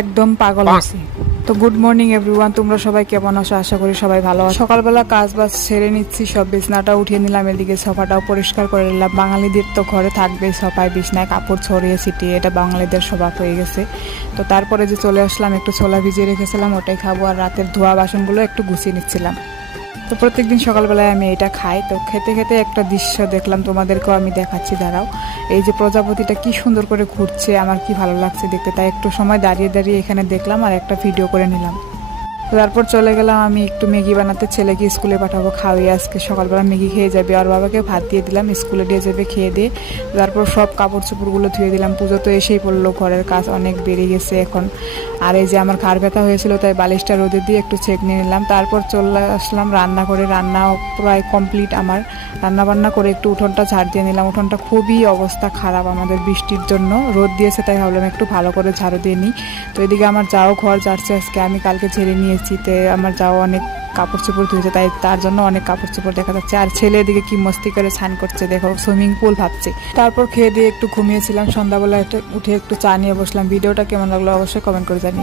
একদম পাগল হয়েছি। তো গুড মর্নিং এভরিওয়ান, তোমরা সবাই কেমন আছো? আশা করি সবাই ভালো আছো। সকালবেলা কাজ বাজ সেরে নিচ্ছি, সব বিছনাটা উঠিয়ে নিলাম, এদিকে সোফাটাও পরিষ্কার করে নিলাম। বাঙালিদের তো ঘরে থাকবে সোফায় বিছনায় কাপড় ছড়িয়ে ছিটিয়ে, এটা বাঙালিদের স্বভাব হয়ে গেছে। তো তারপরে যে চলে আসলাম, একটু ছোলা ভিজিয়ে রেখেছিলাম, ওটাই খাবো। আর রাতের ধোয়া বাসনগুলো একটু গুছিয়ে নিচ্ছিলাম। তো প্রত্যেকদিন সকালবেলায় আমি এটা খাই। তো খেতে খেতে একটা দৃশ্য দেখলাম, তোমাদেরকেও আমি দেখাচ্ছি, দাঁড়াও। এই যে প্রজাপতিটা কি সুন্দর করে ঘুরছে, আমার কি ভালো লাগছে দেখতে। তাই একটু সময় দাঁড়িয়ে দাঁড়িয়ে এখানে দেখলাম আর একটা ভিডিও করে নিলাম। তারপর চলে গেলাম আমি একটু ম্যাগি বানাতে, ছেলেকে স্কুলে পাঠাবো, খাওয়াই আজকে সকালবেলা ম্যাগি খেয়ে যাবে। আর বাবাকে ভাত দিয়ে দিলাম, স্কুলে দিয়ে যাবে খেয়ে দিয়ে। তারপর সব কাপড় চোপড়গুলো ধুয়ে দিলাম। পুজো তো এসেই পড়লো, ঘরের কাজ অনেক বেড়ে গেছে এখন। আর এই যে আমার ঘাড় ব্যথা হয়েছিল, তাই বালিশটা রোদে দিয়ে একটু ছেঁক নিয়ে নিলাম। তারপর চলে আসলাম রান্না করে, রান্না প্রায় কমপ্লিট আমার। রান্না বান্না করে একটু উঠোনটা ঝাড় দিয়ে নিলাম। উঠোনটা খুবই অবস্থা খারাপ আমাদের বৃষ্টির জন্য, রোদ দিয়েছে, তাই ভাবলাম একটু ভালো করে ঝাড়ু দিয়ে নিই। তো এদিকে আমার যাও ঘর ঝাড়ছে আজকে, আমি কালকে ঝেড়ে নিয়েছি। তো আমার যাও অনেক কাপড় চোপড় ধুয়েছে, তাই তার জন্য অনেক কাপড় চোপড় দেখা যাচ্ছে। আর ছেলে এদিকে কি মস্তি করে স্নান করছে দেখো, সুইমিং পুল ভাবছে। তারপর খেয়ে দিয়ে একটু ঘুমিয়েছিলাম। সন্ধ্যাবেলা উঠে একটু চা নিয়ে বসলাম। ভিডিওটা কেমন লাগলো অবশ্যই কমেন্ট করে জানিয়ে।